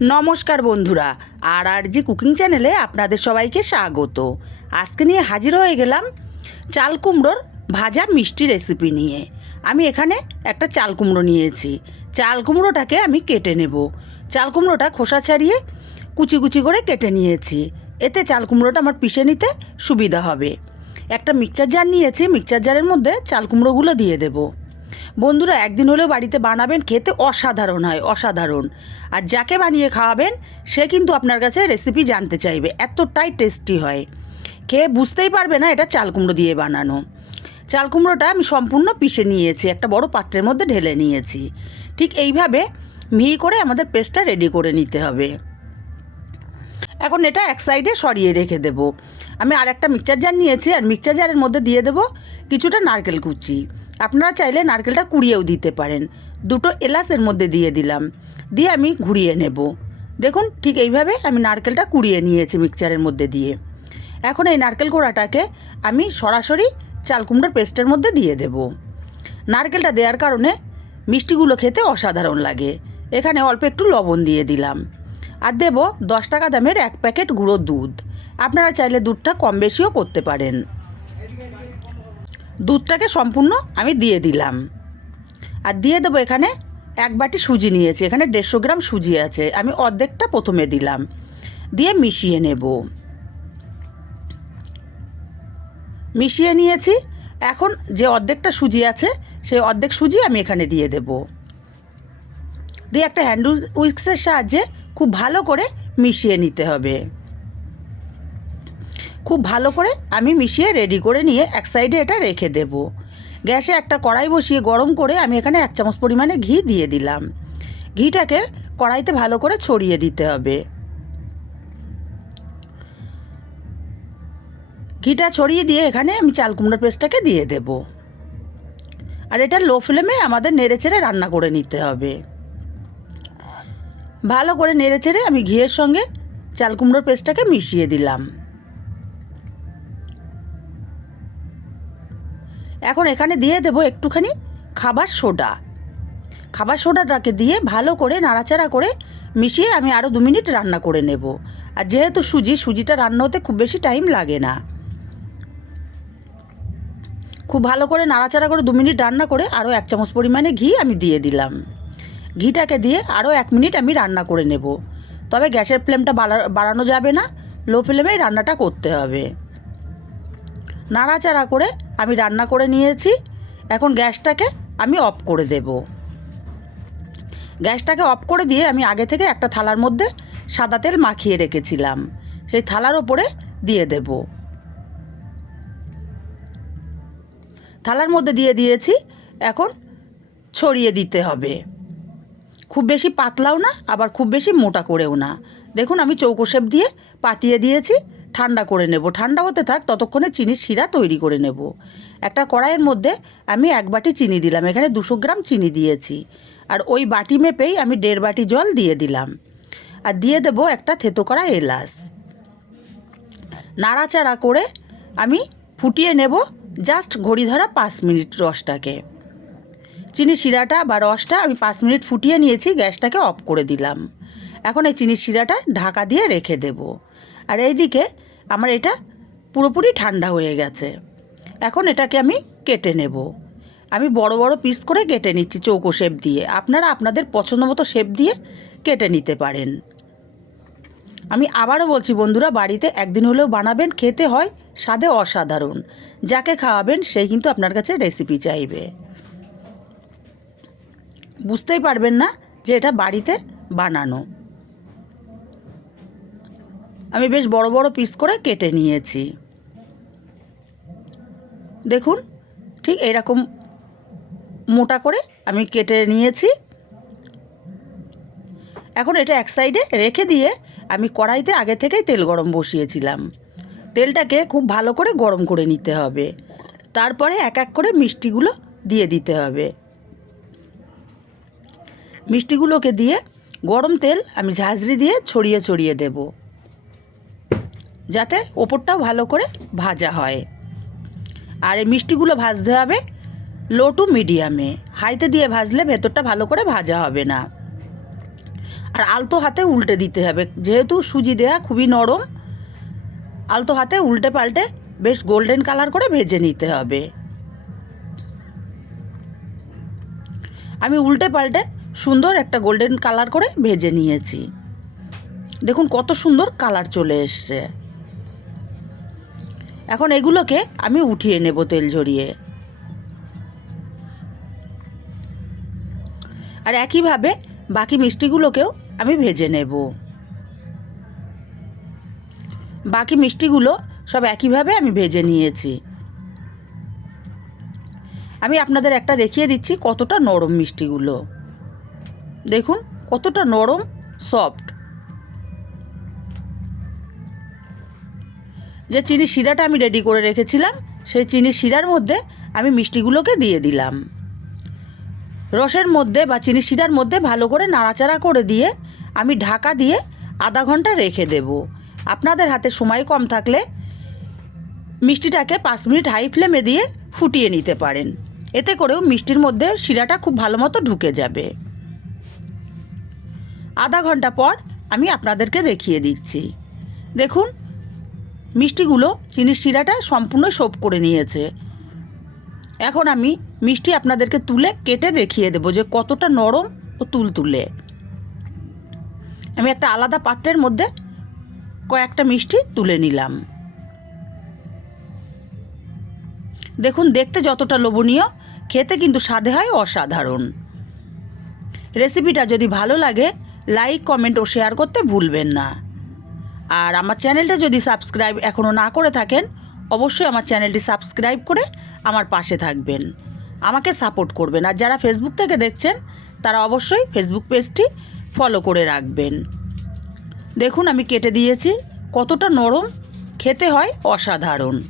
নমস্কার বন্ধুরা আর আর জি কুকিং চ্যানেলে আপনাদের সবাইকে স্বাগত। আজকে নিয়ে হাজির হয়ে গেলাম চাল কুমড়োর ভাজা মিষ্টি রেসিপি নিয়ে। আমি এখানে একটা চাল কুমড়ো নিয়েছি। চাল কুমড়োটাকে আমি কেটে নেব। চাল কুমড়োটা খোসা ছাড়িয়ে কুচি কুচি করে কেটে নিয়েছি। এতে চাল কুমড়োটা আমার পিষে নিতে সুবিধা হবে। একটা মিক্সচার জার নিয়েছি, মিক্সচার জারের মধ্যে চাল কুমড়োগুলো দিয়ে দেবো। বন্ধুরা, একদিন হলেও বাড়িতে বানাবেন, খেতে অসাধারণ হয়, অসাধারণ। আর যাকে বানিয়ে খাওয়াবেন, সে কিন্তু আপনার কাছে রেসিপি জানতে চাইবে, এতটাই টেস্টি হয়। খেয়ে বুঝতেই পারবে না এটা চাল কুমড়ো দিয়ে বানানো। চাল কুমড়োটা আমি সম্পূর্ণ পিষে নিয়েছি, একটা বড় পাত্রের মধ্যে ঢেলে নিয়েছি। ঠিক এইভাবে মিহি করে আমাদের পেস্টটা রেডি করে নিতে হবে। এখন এটা এক সাইডে সরিয়ে রেখে দেব। আমি আর একটা মিক্সচার জার নিয়েছি, আর মিক্সচার জারের মধ্যে দিয়ে দেব কিছুটা নারকেল কুচি। আপনারা চাইলে নারকেলটা কুড়িয়েও দিতে পারেন। দুটো এলাচ এর মধ্যে দিয়ে দিলাম। দিয়ে আমি ঘুরিয়ে নেব। দেখুন, ঠিক এইভাবে আমি নারকেলটা কুড়িয়ে নিয়েছি মিক্সচারের মধ্যে দিয়ে। এখন এই নারকেল কোড়াটাকে আমি সরাসরি চাল কুমড়োর পেস্টের মধ্যে দিয়ে দেব। নারকেলটা দেওয়ার কারণে মিষ্টিগুলো খেতে অসাধারণ লাগে। এখানে অল্প একটু লবণ দিয়ে দিলাম। আর দেব দশ টাকা দামের এক প্যাকেট গুঁড়ো দুধ। আপনারা চাইলে দুধটা কম বেশিও করতে পারেন। দুধটাকে সম্পূর্ণ আমি দিয়ে দিলাম। আর দিয়ে দেবো এখানে এক বাটি সুজি নিয়েছি, এখানে দেড়শো গ্রাম সুজি আছে, আমি অর্ধেকটা প্রথমে দিলাম। দিয়ে মিশিয়ে নেব। মিশিয়ে নিয়েছি, এখন যে অর্ধেকটা সুজি আছে, সেই অর্ধেক সুজি আমি এখানে দিয়ে দেব। দিয়ে একটা হ্যান্ড উইক্সের সাহায্যে খুব ভালো করে মিশিয়ে নিতে হবে। খুব ভালো করে আমি মিশিয়ে রেডি করে নিয়ে এক সাইডে এটা রেখে দেব। গ্যাসে একটা কড়াই বসিয়ে গরম করে আমি এখানে এক চামচ পরিমাণে ঘি দিয়ে দিলাম। ঘিটাকে কড়াইতে ভালো করে ছড়িয়ে দিতে হবে। ঘিটা ছড়িয়ে দিয়ে এখানে আমি চাল কুমড়োর পেস্টটাকে দিয়ে দেব। আর এটা লো ফ্লেমে আমাদের নেড়ে চেড়ে রান্না করে নিতে হবে। ভালো করে নেড়ে চেড়ে আমি ঘিয়ের সঙ্গে চাল কুমড়োর পেস্টটাকে মিশিয়ে দিলাম। এখন এখানে দিয়ে দেবো একটুখানি খাবার সোডা। খাবার সোডাটাকে দিয়ে ভালো করে নাড়াচাড়া করে মিশিয়ে আমি আরও দু মিনিট রান্না করে নেব। আর যেহেতু সুজি, সুজিটা রান্না হতে খুব বেশি টাইম লাগে না। খুব ভালো করে নাড়াচাড়া করে দু মিনিট রান্না করে আরও এক চামচ পরিমাণে ঘি আমি দিয়ে দিলাম। ঘিটাকে দিয়ে আরও এক মিনিট আমি রান্না করে নেব। তবে গ্যাসের ফ্লেমটা বাড়ানো যাবে না, লো ফ্লেমেই রান্নাটা করতে হবে। নাড়াচাড়া করে আমি রান্না করে নিয়েছি, এখন গ্যাসটাকে আমি অফ করে দেব। গ্যাসটাকে অফ করে দিয়ে আমি আগে থেকে একটা থালার মধ্যে সাদা তেল মাখিয়ে রেখেছিলাম। সেই থালার ওপরে দিয়ে দেব। থালার মধ্যে দিয়ে দিয়েছি, এখন ছড়িয়ে দিতে হবে। খুব বেশি পাতলাও না, আবার খুব বেশি মোটা করেও না। দেখুন, আমি চৌকো শেপ দিয়ে পাতিয়ে দিয়েছি ঠান্ডা করে নেব। ঠান্ডা হতে থাক, ততক্ষণে চিনির শিরা তৈরি করে নেব। একটা কড়াইয়ের মধ্যে আমি এক বাটি চিনি দিলাম, এখানে দুশো গ্রাম চিনি দিয়েছি। আর ওই বাটি মেপেই আমি দেড় বাটি জল দিয়ে দিলাম। আর দিয়ে দেব একটা থেতো করা এলাচ। নাড়াচাড়া করে আমি ফুটিয়ে নেব জাস্ট ঘড়ি ধরা পাঁচ মিনিট রসটাকে। চিনি শিরাটা বা রসটা আমি পাঁচ মিনিট ফুটিয়ে নিয়েছি, গ্যাসটাকে অফ করে দিলাম। এখন এই চিনির শিরাটা ঢাকা দিয়ে রেখে দেব। আর এইদিকে আমার এটা পুরোপুরি ঠান্ডা হয়ে গেছে। এখন এটাকে আমি কেটে নেব। আমি বড় বড় পিস করে কেটে নিচ্ছি চৌকো শেপ দিয়ে। আপনারা আপনাদের পছন্দ মতো শেপ দিয়ে কেটে নিতে পারেন। আমি আবারও বলছি, বন্ধুরা, বাড়িতে একদিন হলেও বানাবেন, খেতে হয়, স্বাদে অসাধারণ। যাকে খাওয়াবেন সেই কিন্তু আপনার কাছে রেসিপি চাইবে। বুঝতেই পারবেন না যে এটা বাড়িতে বানানো। আমি বেশ বড় বড় পিস করে কেটে নিয়েছি। দেখুন, ঠিক এরকম মোটা করে আমি কেটে নিয়েছি। এখন এটা এক সাইডে রেখে দিয়ে আমি কড়াইতে আগে থেকেই তেল গরম বসিয়েছিলাম। তেলটাকে খুব ভালো করে গরম করে নিতে হবে। তারপরে এক এক করে মিষ্টিগুলো দিয়ে দিতে হবে। মিষ্টিগুলোকে দিয়ে গরম তেল আমি ঝাঁঝরি দিয়ে ছড়িয়ে ছড়িয়ে দেব। যাতে ওপরটাও ভালো করে ভাজা হয়। আর এই মিষ্টিগুলো ভাজতে হবে লো টু মিডিয়ামে হাইতে দিয়ে ভাজলে ভেতরটা ভালো করে ভাজা হবে না। আর আলতো হাতে উল্টে দিতে হবে। যেহেতু সুজি দেয়া খুবই নরম, আলতো হাতে উল্টে পাল্টে বেশ গোল্ডেন কালার করে ভেজে নিতে হবে। আমি উল্টে পাল্টে সুন্দর একটা গোল্ডেন কালার করে ভেজে নিয়েছি। দেখুন কত সুন্দর কালার চলে এসছে। এখন এগুলোকে আমি উঠিয়ে নেব তেল ঝরিয়ে। আর একইভাবে বাকি মিষ্টিগুলোকেও আমি ভেজে নেব। বাকি মিষ্টিগুলো সব একইভাবে আমি ভেজে নিয়েছি। আমি আপনাদের একটা দেখিয়ে দিচ্ছি কতটা নরম মিষ্টিগুলো। দেখুন, কতটা নরম, সফট। যে চিনি শিরাটা আমি রেডি করে রেখেছিলাম, সেই চিনি শিরার মধ্যে আমি মিষ্টিগুলোকে দিয়ে দিলাম। রসের মধ্যে বা চিনি শিরার মধ্যে ভালো করে নাড়াচাড়া করে দিয়ে আমি ঢাকা দিয়ে আধা ঘণ্টা রেখে দেব। আপনাদের হাতে সময় কম থাকলে মিষ্টিটাকে পাঁচ মিনিট হাই ফ্লেমে দিয়ে ফুটিয়ে নিতে পারেন। এতে করেও মিষ্টির মধ্যে শিরাটা খুব ভালো মতো ঢুকে যাবে। আধা ঘণ্টা পর আমি আপনাদেরকে দেখিয়ে দিচ্ছি। দেখুন মিষ্টিগুলো চিনির শিরাটা সম্পূর্ণ সোপ করে নিয়েছে। এখন আমি মিষ্টি আপনাদেরকে তুলে কেটে দেখিয়ে দেবো যে কতটা নরম ও তুলতুলে আমি একটা আলাদা পাত্রের মধ্যে কয়েকটা মিষ্টি তুলে নিলাম। দেখুন, দেখতে যতটা লোভনীয়, খেতে কিন্তু স্বাদে হয় অসাধারণ। রেসিপিটা যদি ভালো লাগে, লাইক, কমেন্ট ও শেয়ার করতে ভুলবেন না। আর আমার চ্যানেলটা যদি সাবস্ক্রাইব এখনও না করে থাকেন, অবশ্যই আমার চ্যানেলটি সাবস্ক্রাইব করে আমার পাশে থাকবেন। আমাকে সাপোর্ট করবেন। আর যারা ফেসবুক থেকে দেখছেন, তারা অবশ্যই ফেসবুক পেজটি ফলো করে রাখবেন। দেখুন, আমি কেটে দিয়েছি। কতটা নরম, খেতে হয় অসাধারণ।